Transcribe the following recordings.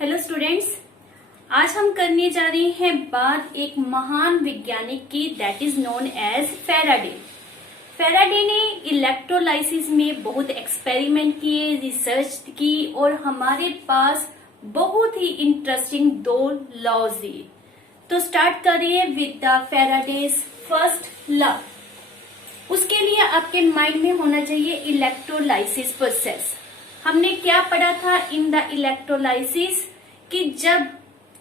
Hello students, आज हम करने जा रहे हैं बात एक महान वैज्ञानिक की, that is known as Faraday. Faraday ने इलेक्ट्रोलाइसिस में बहुत एक्सपेरिमेंट किए, रिसर्च की और हमारे पास बहुत ही इंटरेस्टिंग दो लॉज दिए। तो स्टार्ट करिए with the Faraday's first law. उसके लिए आपके माइंड में होना चाहिए इलेक्ट्रोलाइसिस प्रोसेस। हमने क्या पढ़ा था इन द इलेक्ट्रोलाइसिस कि जब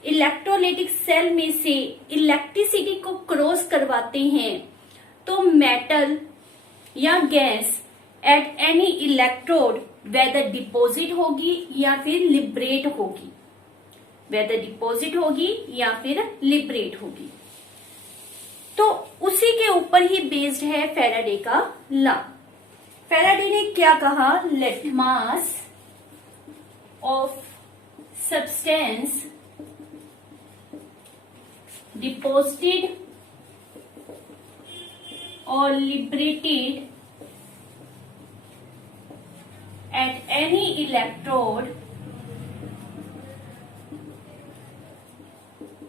इलेक्ट्रोलाइटिक सेल में से इलेक्ट्रिसिटी को क्रॉस करवाते हैं तो मेटल या gas at any electrode whether deposit होगी या फिर लिबरेट होगी, वेदर डिपॉजिट होगी या फिर लिबरेट होगी। तो उसी के ऊपर ही बेस्ड है फैराडे का लॉ। फैराडे ने क्या कहा, let mass of substance deposited और liberated at any electrode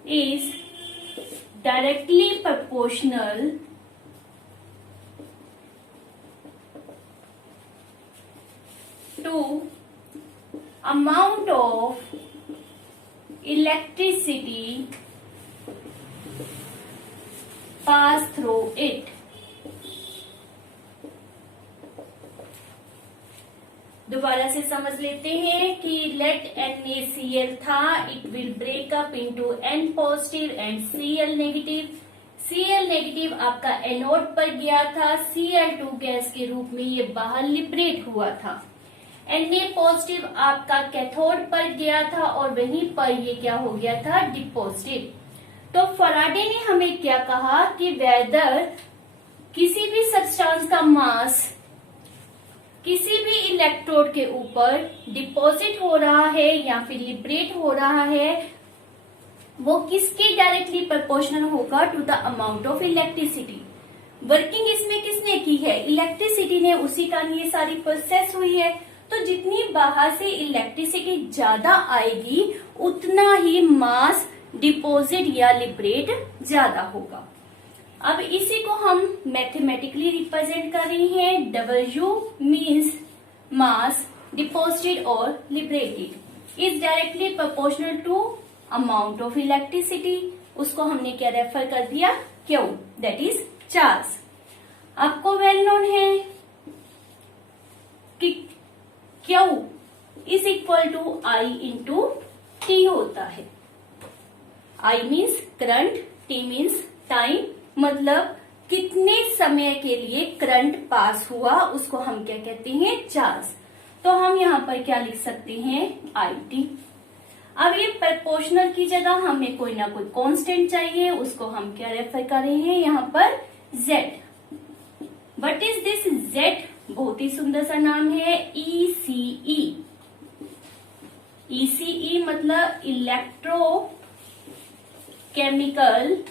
is directly proportional to amount of electricity pass through it। दोबारा से समझ लेते हैं कि लेट NaCl था, it will break up into N positive and Cl negative. Cl negative आपका anode पर गया था, Cl2 गैस के रूप में ये बाहर लिबरेट हुआ था। Na पॉजिटिव आपका कैथोड पर गया था और वहीं पर ये क्या हो गया था, डिपॉजिटेड। तो फैराडे ने हमें क्या कहा कि वेदर किसी भी सब्सटेंस का मास किसी भी इलेक्ट्रोड के ऊपर डिपॉजिट हो रहा है या फिर लिबरेट हो रहा है, वो किसके डायरेक्टली प्रोपोर्शनल होगा, to the amount of electricity. Working इसमें किसने की है, इलेक्ट्रिसिटी ने, उसी का ये सारी प्रोसेस हुई है। तो जितनी बाहर से इलेक्ट्रिसिटी ज्यादा आएगी उतना ही मास डिपॉजिट या लिबरेट ज्यादा होगा। अब इसी को हम मैथमेटिकली रिप्रेजेंट कर रहे हैं। W मीन्स मास डिपॉजिटेड और liberated is directly proportional to amount of electricity. उसको हमने क्या रेफर कर दिया, Q, दैट इज चार्ज। आपको वेल नोन है कि Q is equal to I into T होता है। I means current, T means time, मतलब कितने समय के लिए करंट पास हुआ, उसको हम क्या कहते हैं, चार्ज। तो हम यहाँ पर क्या लिख सकते हैं, IT। अब ये प्रोपोर्शनल की जगह हमें कोई ना कोई कांस्टेंट चाहिए, उसको हम क्या रेफर कर रहे हैं यहाँ पर, Z। What is this Z? बहुत ही सुंदर सा नाम है, ECE। ECE मतलब electro chemical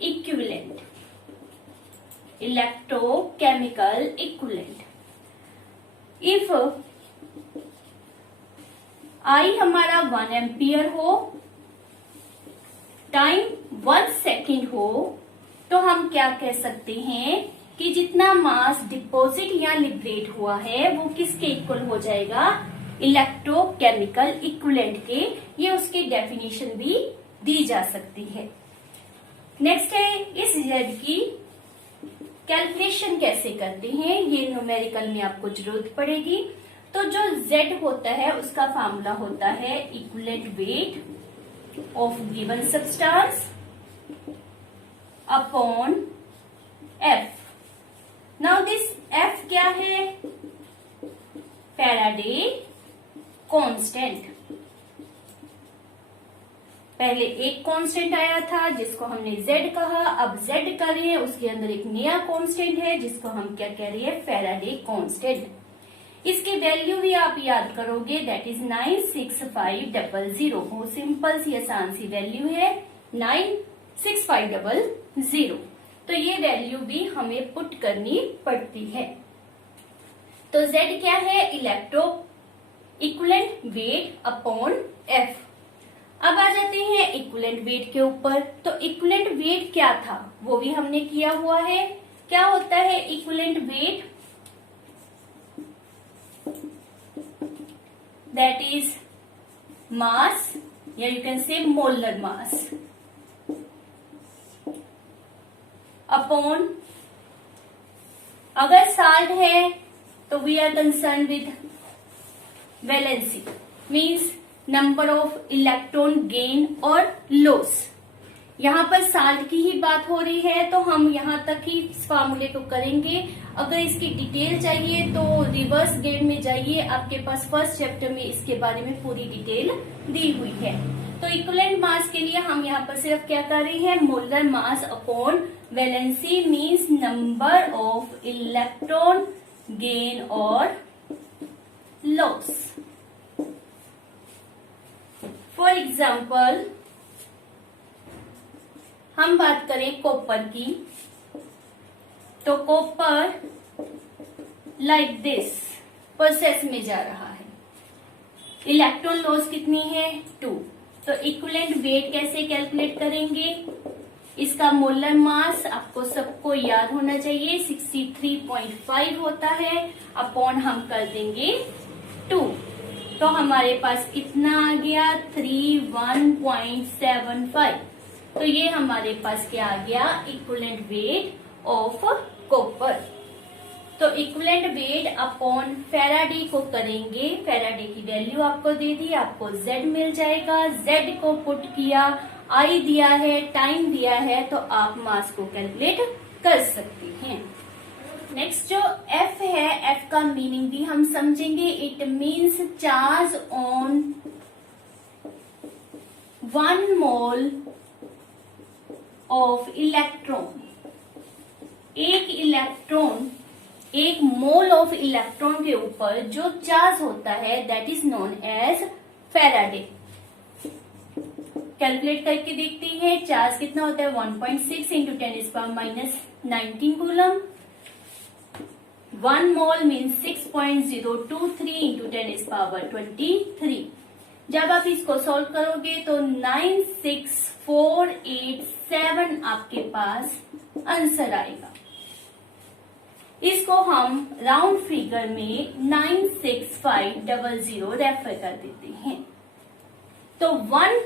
equivalent, electrochemical equivalent. If I हमारा 1 एम्पियर हो, टाइम 1 सेकेंड हो, तो हम क्या कह सकते हैं कि जितना मास डिपॉजिट या लिबरेट हुआ है वो किसके इक्वल हो जाएगा, इलेक्ट्रोकेमिकल इक्विवेलेंट के। ये उसकी डेफिनेशन भी दी जा सकती है। नेक्स्ट है, इस Z की कैलकुलेशन कैसे करते हैं, ये न्यूमेरिकल में आपको जरूरत पड़ेगी। तो जो Z होता है उसका फार्मूला होता है equivalent weight of given substance upon F। Now this F क्या है, फैराडे कांस्टेंट। पहले एक कांस्टेंट आया था जिसको हमने Z कहा, अब Z कर रहे हैं, उसके अंदर एक नया कांस्टेंट है जिसको हम क्या कह रहे हैं, फैराडे कांस्टेंट। इसकी वैल्यू भी आप याद करोगे, दैट इज 96500। बहुत सिंपल सी आसान सी वैल्यू है 96500। तो ये वैल्यू भी हमें पुट करनी पड़ती है। तो Z क्या है, electro equivalent weight upon F. अब आ जाते हैं इक्विवेलेंट वेट के ऊपर। तो इक्विवेलेंट वेट क्या था वो भी हमने किया हुआ है। क्या होता है equivalent weight? That is mass या you can say molar mass upon, अगर साल्ट है तो we are concern with valency, means number of electron gain और लॉस। यहाँ पर साल्ट की ही बात हो रही है तो हम यहाँ तक ही इस फार्मूले को करेंगे। अगर इसकी डिटेल चाहिए तो रिवर्स गेट में जाइए, आपके पास फर्स्ट चैप्टर में इसके बारे में पूरी डिटेल दी हुई है। तो इक्विवेलेंट मास के लिए हम यहाँ पर सिर्फ क्या कर रहे हैं, molar mass upon valency means number of electron gain और लॉस। फॉर एग्जाम्पल हम बात करें कॉपर की, तो कॉपर लाइक दिस प्रोसेस में जा रहा है, इलेक्ट्रॉन लॉस कितनी है 2। तो इक्विवेलेंट वेट कैसे कैलकुलेट करेंगे, इसका मोलर मास आपको सबको याद होना चाहिए 63.5 होता है, अपॉन हम कर देंगे 2। तो हमारे पास कितना आ गया 31.75। तो ये हमारे पास क्या आ गया इक्विवेलेंट वेट ऑफ कॉपर। तो इक्विवेलेंट वेट अपॉन फैराडे को करेंगे, फैराडे की वैल्यू आपको दे दी, आपको Z मिल जाएगा। Z को पुट किया, I दिया है, टाइम दिया है, तो आप मास को कैलकुलेट कर सकते हैं। नेक्स्ट जो F है, F का मीनिंग भी हम समझेंगे। It means charge on 1 mole of electron. एक इलेक्ट्रॉन, एक मोल ऑफ इलेक्ट्रॉन के ऊपर जो चार्ज होता है that is known as Faraday. Calculate करके देखते हैं, चार्ज कितना होता है 1.6 into 10⁻⁻19 coulomb. 1 mole means 6.023 into 10⁻23। जब आप इसको सॉल्व करोगे तो 96487 आपके पास आंसर आएगा। इसको हम राउंड फिगर में 96500 रेफर कर देते हैं। तो 1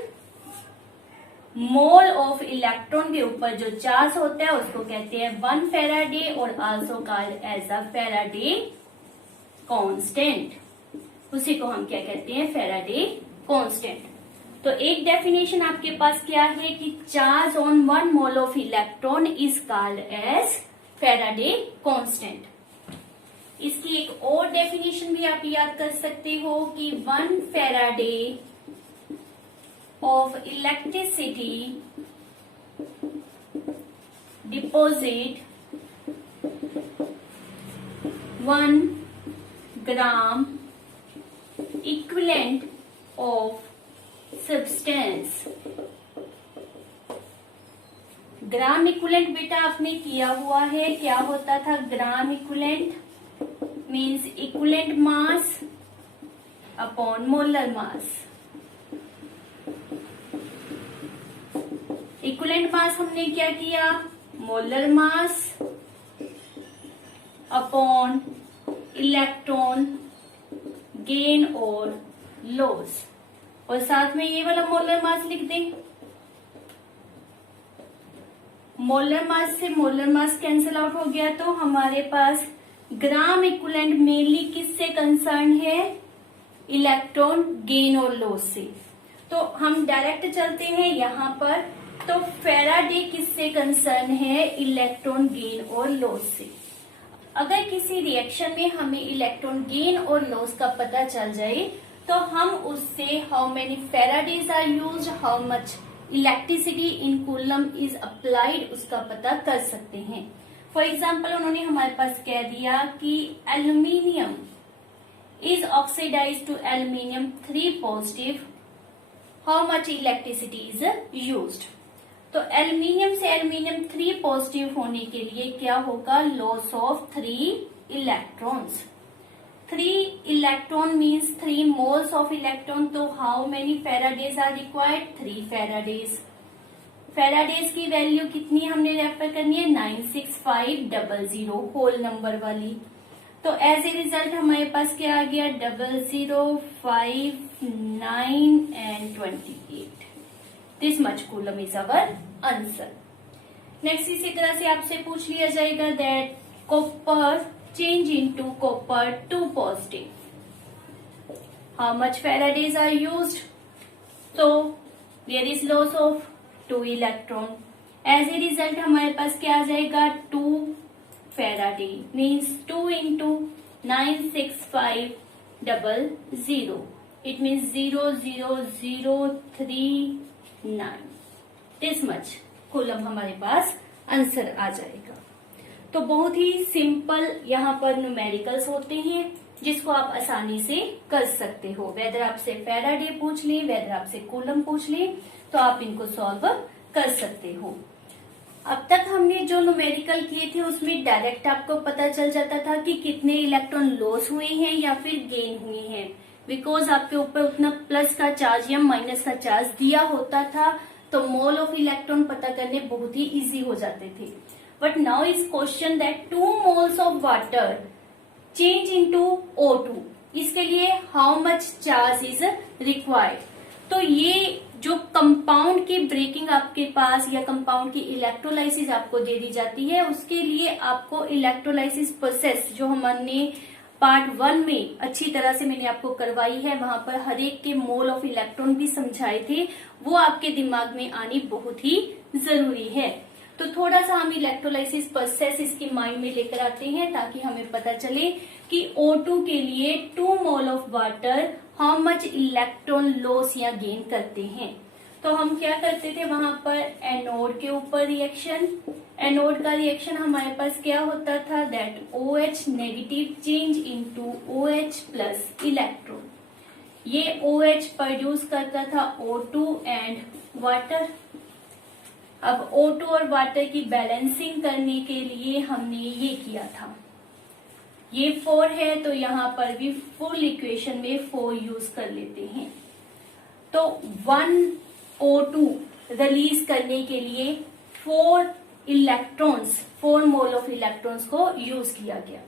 मोल ऑफ इलेक्ट्रॉन के ऊपर जो चार्ज होता है उसको कहते हैं 1 फैराडे और also called as a Faraday constant. उसी को हम क्या कहते हैं, फैराडे कांस्टेंट। तो एक डेफिनेशन आपके पास क्या है कि charge on 1 mole of electron is called as Faraday constant. इसकी एक और डेफिनेशन भी आप याद कर सकते हो कि 1 Faraday of electricity deposit 1 gram equivalent of substance। Gram equivalent बेटा आपने किया हुआ है, क्या होता था gram equivalent means equivalent mass upon molar mass. Equivalent mass हमने क्या किया, molar mass upon electron gain और लॉस, और साथ में ये वाला मोलर मास लिख दें। मोलर मास से मोलर मास कैंसिल आउट हो गया, तो हमारे पास ग्राम इक्विवेलेंट मेनली किससे कंसर्न है, इलेक्ट्रॉन गेन और लॉस से। तो हम डायरेक्ट चलते हैं यहाँ पर। तो फैराडे किससे कंसर्न है, इलेक्ट्रॉन गेन और लॉस से। अगर किसी रिएक्शन में हमें इलेक्ट्रॉन गेन और लॉस का पता चल जाए तो हम उससे how many faradays are used, how much electricity in coulomb is applied, उसका पता कर सकते हैं। फॉर एग्जाम्पल उन्होंने हमारे पास कह दिया कि aluminium is oxidise to aluminium 3 positive, how much electricity is used. तो एल्यूमिनियम से एल्यूमिनियम 3 पॉजिटिव होने के लिए क्या होगा, loss of 3 electrons. 3 electron means 3 moles of electron, तो how many Faradays are required? 3 Faradays. Faradays की वैल्यू कितनी हमने रेफर करनी है? 96500 होल नंबर वाली। तो एज ए रिजल्ट हमारे पास क्या आ गया? 00, 5, 9 and 28। This much coulomb is our answer. Next इसी तरह से आपसे पूछ लिया जाएगा that copper change into copper 2 positive, how much Faradays are used? तो there is loss of 2 electron. As a result हमारे पास क्या आ जाएगा? 2 Faraday means 2 into 96500, it means 00039। This much coulomb हमारे पास आंसर आ जाएगा। तो बहुत ही सिंपल यहाँ पर न्यूमेरिकल्स होते हैं जिसको आप आसानी से कर सकते हो। वेदर आपसे फेराडे पूछ ले, वेदर आपसे कूलम पूछ ले, तो आप इनको सॉल्व कर सकते हो। अब तक हमने जो न्यूमेरिकल किए थे उसमें डायरेक्ट आपको पता चल जाता था कि कितने इलेक्ट्रॉन लॉस हुए हैं या फिर गेन हुए हैं, बिकॉज आपके ऊपर उतना प्लस का चार्ज या माइनस का चार्ज दिया होता था, तो मोल ऑफ इलेक्ट्रॉन पता करने बहुत ही इजी हो जाते थे। But now is question that 2 moles of water change into O2, इसके लिए how much charge is required? तो ये जो कंपाउंड की ब्रेकिंग आपके पास या कंपाउंड की इलेक्ट्रोलाइसिस आपको दे दी जाती है, उसके लिए आपको इलेक्ट्रोलाइसिस प्रोसेस जो हमने पार्ट 1 में अच्छी तरह से मैंने आपको करवाई है, वहां पर हर एक के मोल ऑफ इलेक्ट्रॉन भी समझाए थे, वो आपके दिमाग में आनी बहुत ही जरूरी है। तो थोड़ा सा हम इलेक्ट्रोलाइसिस प्रोसेस इसके माइंड में लेकर आते हैं ताकि हमें पता चले कि O2 के लिए 2 mole of water how much electron loss या गेन करते हैं। तो हम क्या करते थे वहां पर एनोड के ऊपर रिएक्शन, एनोड का रिएक्शन हमारे पास क्या होता था that OH negative change into OH plus electron. ये OH प्रोड्यूस करता था O2 एंड वाटर। अब O2 और वाटर की बैलेंसिंग करने के लिए हमने ये किया था, ये 4 है तो यहाँ पर भी फुल इक्वेशन में 4 यूज कर लेते हैं। तो 1 O2 रिलीज करने के लिए 4 इलेक्ट्रॉन्स, 4 मोल ऑफ इलेक्ट्रॉन्स को यूज किया गया।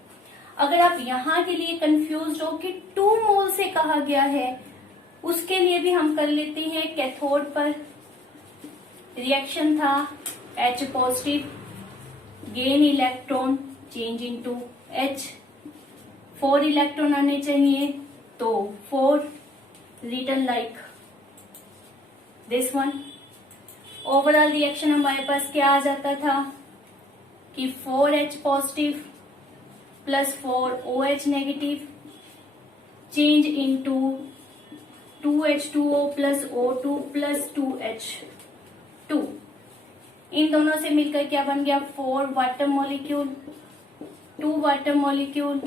अगर आप यहाँ के लिए कंफ्यूज हो कि 2 मोल से कहा गया है, उसके लिए भी हम कर लेते हैं। कैथोड पर रिएक्शन था H positive, gain electron change into H, 4 electron आने चाहिए तो 4 return like this one. Overall reaction हमारे पास क्या आ जाता था कि 4H positive plus 4 OH negative change into 2H2O plus O2 plus 2H2। इन दोनों से मिलकर क्या बन गया 4 water molecule, 2 water molecule,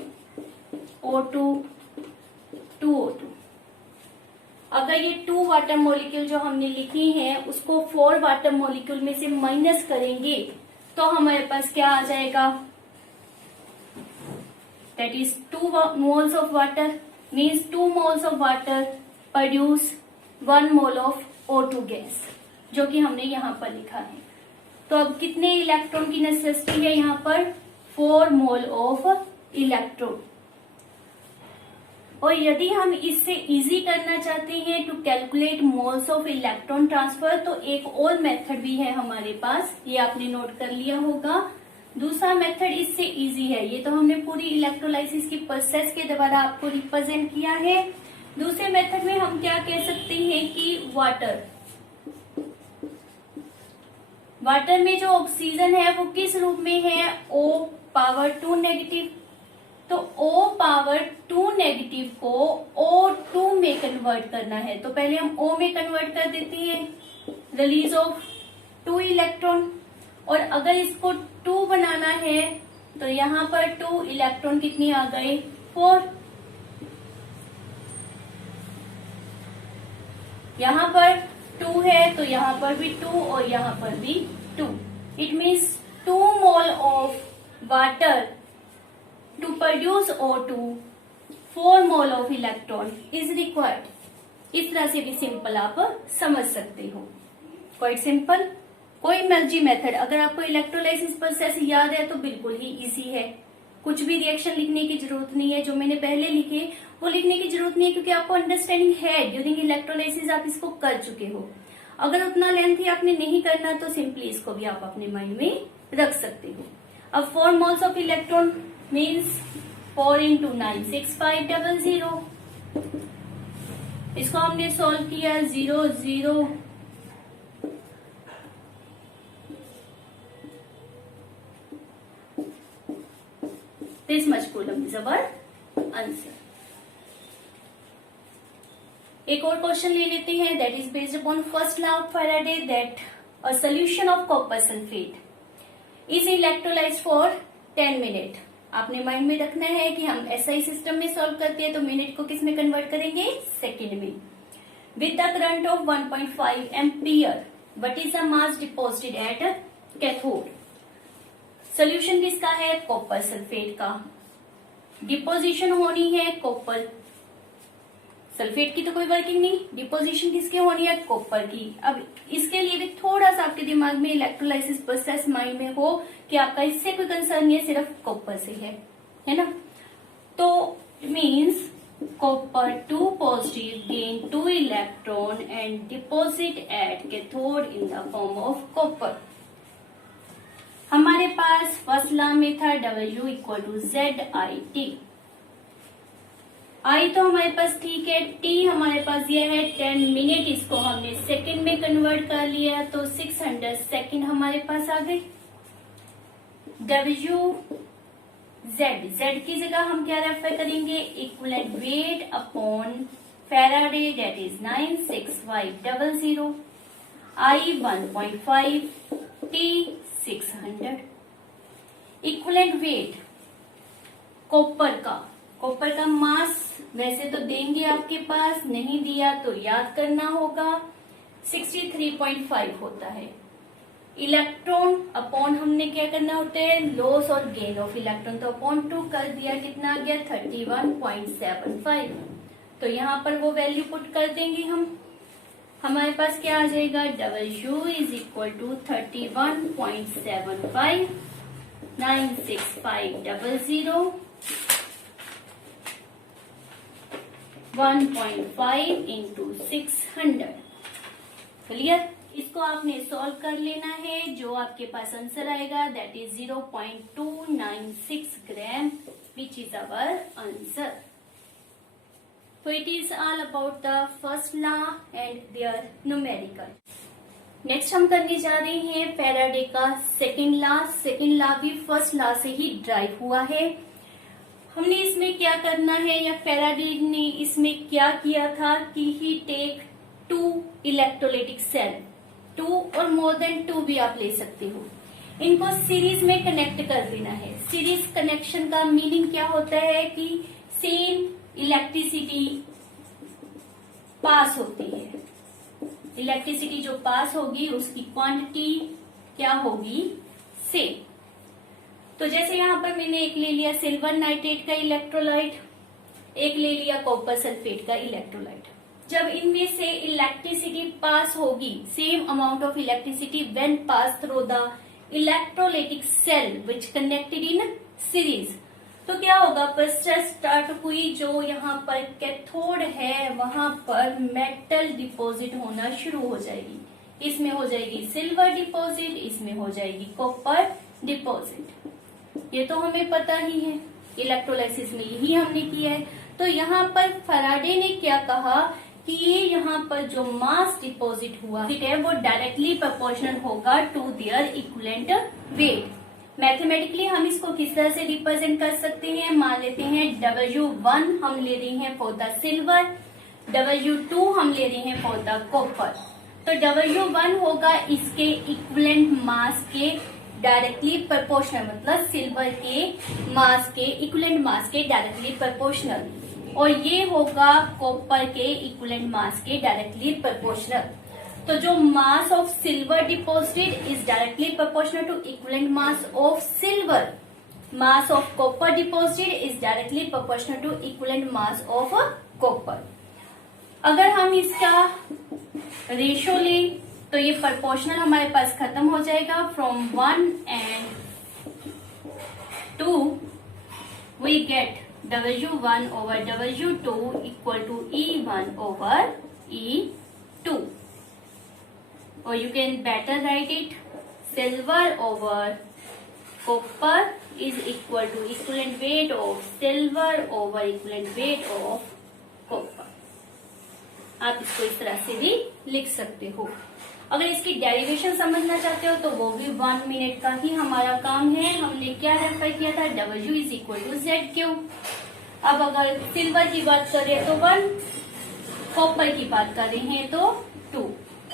O2, 2 O2। अगर ये 2 वाटर मॉलिक्यूल जो हमने लिखी है उसको 4 वाटर मॉलिक्यूल में से माइनस करेंगे तो हमारे पास क्या आ जाएगा, that is 2 moles of water means 2 moles of water produce 1 mole of O2 gas, जो कि हमने यहाँ पर लिखा है। तो अब कितने इलेक्ट्रॉन की नेसेसिटी है यहाँ पर 4 मोल ऑफ इलेक्ट्रॉन। और यदि हम इससे इजी करना चाहते हैं to calculate moles of electron transfer, तो एक और मेथड भी है हमारे पास, ये आपने नोट कर लिया होगा। दूसरा मेथड इससे इजी है, ये तो हमने पूरी इलेक्ट्रोलाइसिस की प्रोसेस के द्वारा आपको रिप्रेजेंट किया है। दूसरे मेथड में हम क्या कह सकते हैं कि वाटर में जो ऑक्सीजन है वो किस रूप में है, O⁻² नेगेटिव। तो O⁻² नेगेटिव को O2 में कन्वर्ट करना है, तो पहले हम O में कन्वर्ट कर देते हैं, रिलीज ऑफ 2 इलेक्ट्रॉन। और अगर इसको 2 बनाना है तो यहाँ पर 2 इलेक्ट्रॉन कितनी आ गए 4। यहाँ पर 2 है तो यहाँ पर भी 2 और यहाँ पर भी 2। It means 2 mole of water to produce O2, 4 mole of electron is required. इस तरह से भी सिंपल आप समझ सकते हो, क्वाइट सिंपल। कोई मर्जी मेथड, अगर आपको इलेक्ट्रोलाइसिस प्रोसेस याद है तो बिल्कुल ही इजी है, कुछ भी रिएक्शन लिखने की जरूरत नहीं है। जो मैंने पहले लिखे वो लिखने की जरूरत नहीं है, क्योंकि आपको अंडरस्टैंडिंग है, ड्यूरिंग इलेक्ट्रोलाइसिस आप इसको कर चुके हो। अगर उतना लेंथी आपने नहीं करना तो सिंपली इसको भी आप अपने माइंड में रख सकते हो। अब 4 मोल्स ऑफ इलेक्ट्रॉन मीन्स 4 × 96500। इसको हमने सॉल्व किया 0 0 this much coulomb is our answer। एक और क्वेश्चन ले लेते हैं, that is based upon first law of Faraday that a solution of copper sulphate is electrolysed for 10 minute. आपने माइंड में रखना है कि हम एसआई सिस्टम में सॉल्व करते हैं तो मिनट को किस में कन्वर्ट करेंगे, सेकेंड में। With the current of 1.5 ampere what is the mass deposited at cathode. Solution किसका है, कॉपर सल्फेट का। डिपोजिशन होनी है कॉपर, सल्फेट की तो कोई वर्किंग नहीं, डिपोजिशन किसकी होनी है, कॉपर की। अब इसके लिए भी थोड़ा सा आपके दिमाग में इलेक्ट्रोलाइसिस प्रोसेस माइंड में हो कि आपका इससे कोई कंसर्न नहीं है, सिर्फ कॉपर से है ना। तो means copper 2 positive gain 2 electron and deposit at cathode in the form of copper. हमारे पास फर्स्ट लॉ में था W = ZIT। I तो हमारे पास ठीक है, T हमारे पास ये है 10 मिनट, इसको हमने सेकंड में कन्वर्ट कर लिया तो 600 सेकंड हमारे पास आ गए। Z की जगह हम क्या रेफर करेंगे, equivalent weight upon Faraday that is 96500। I 1.5, T 600। Equivalent weight copper का मास वैसे तो देंगे आपके पास, नहीं दिया तो याद करना होगा, 63.5 होता है। इलेक्ट्रॉन अपॉन हमने क्या करना होता है, लॉस और गेन ऑफ इलेक्ट्रॉन, तो अपॉन 2 कर दिया, कितना आ गया 31.75। तो यहाँ पर वो वैल्यू पुट कर देंगे हम, हमारे पास क्या आ जाएगा, W = 31.75 96500 1.5 × 600। क्लियर। इसको आपने सॉल्व कर लेना है, जो आपके पास आंसर आएगा that is 0.296 gram which is our answer. So it is all about the first law and their numerical। Next हम करने जा रहे हैं फैराडे का सेकेंड लॉ। सेकेंड लॉ भी फर्स्ट लॉ से ही ड्राइव हुआ है। हमने इसमें क्या करना है, या फैराडे ने इसमें क्या किया था कि ही टेक 2 इलेक्ट्रोलाइटिक सेल, 2 और मोर देन 2 भी आप ले सकते हो, इनको सीरीज में कनेक्ट कर देना है। सीरीज कनेक्शन का मीनिंग क्या होता है कि सेम इलेक्ट्रिसिटी पास होती है, इलेक्ट्रिसिटी जो पास होगी उसकी क्वांटिटी क्या होगी, सेम। तो जैसे यहाँ पर मैंने एक ले लिया सिल्वर नाइट्रेट का इलेक्ट्रोलाइट, एक ले लिया कॉपर सल्फेट का इलेक्ट्रोलाइट। जब इनमें से इलेक्ट्रिसिटी पास होगी, same amount of electricity when pass through the electrolytic cell which connected in series, तो क्या होगा, प्रोसेस स्टार्ट हुई, जो यहाँ पर कैथोड है वहां पर मेटल डिपॉजिट होना शुरू हो जाएगी। इसमें हो जाएगी सिल्वर डिपॉजिट, इसमें हो जाएगी कॉपर डिपॉजिट। ये तो हमें पता ही है, इलेक्ट्रोलाइसिस में यही हमने किया है। तो यहाँ पर फैराडे ने क्या कहा कि ये यहाँ पर जो मास डिपॉजिट हुआ है वो डायरेक्टली प्रोपोर्शनल होगा to their equivalent weight. Mathematically हम इसको किस तरह से रिप्रेजेंट कर सकते हैं, मान लेते हैं W1 हम ले रहे हैं फॉर द सिल्वर, W2 हम ले रहे हैं फॉर द कॉपर। तो W1 होगा इसके इक्विवेलेंट मास के डायरेक्टली प्रोपोर्शनल, मतलब सिल्वर के मास के इक्विवेलेंट मास के डायरेक्टली प्रोपोर्शनल, और ये होगा कॉपर के इक्विवेलेंट मास के डायरेक्टली प्रोपोर्शनल। तो जो mass of silver deposited is directly proportional to equivalent mass of silver, mass of copper deposited is directly proportional to equivalent mass of copper. अगर हम इसका रेशो लें तो ये प्रोपोर्शनल हमारे पास खत्म हो जाएगा. From 1 and 2 we get W1 over W2 equal to E1 over E2. Or you can better write it, silver over copper is equal to equivalent weight of silver over equivalent weight of copper. आप इसको इस तरह से भी लिख सकते हो. अगर इसकी डेरिवेशन समझना चाहते हो तो वो भी 1 मिनट का ही हमारा काम है. हमने क्या रेफर किया था, W is equal to ZQ. अब अगर सिल्वर की बात कर रहे हैं तो 1, कॉपर की बात कर रहे हैं तो 2.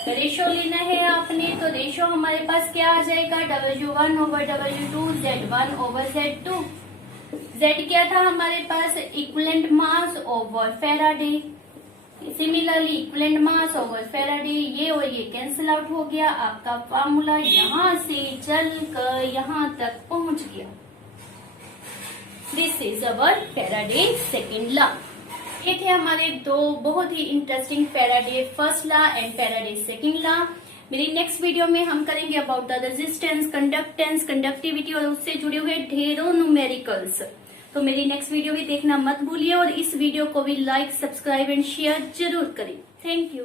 रेशो लेना है आपने तो रेशो हमारे पास क्या आ जाएगा, W1 over W2, Z1 over Z2. Z क्या था हमारे पास, equivalent mass over Faraday. Similarly equivalent mass over Faraday, ये और ये कैंसिल आउट हो गया. आपका फार्मूला यहां से चलकर यहां तक पहुंच गया. This is our Faraday second law. ये थे हमारे दो बहुत ही interesting Faraday first law and Faraday second law. मेरी नेक्स्ट वीडियो में हम करेंगे about the resistance, conductance, conductivity और उससे जुड़े हुए ढेरों न्यूमेरिकल्स. तो मेरी नेक्स्ट वीडियो भी देखना मत भूलिए और इस वीडियो को भी लाइक, सब्सक्राइब एंड शेयर जरूर करें. Thank you.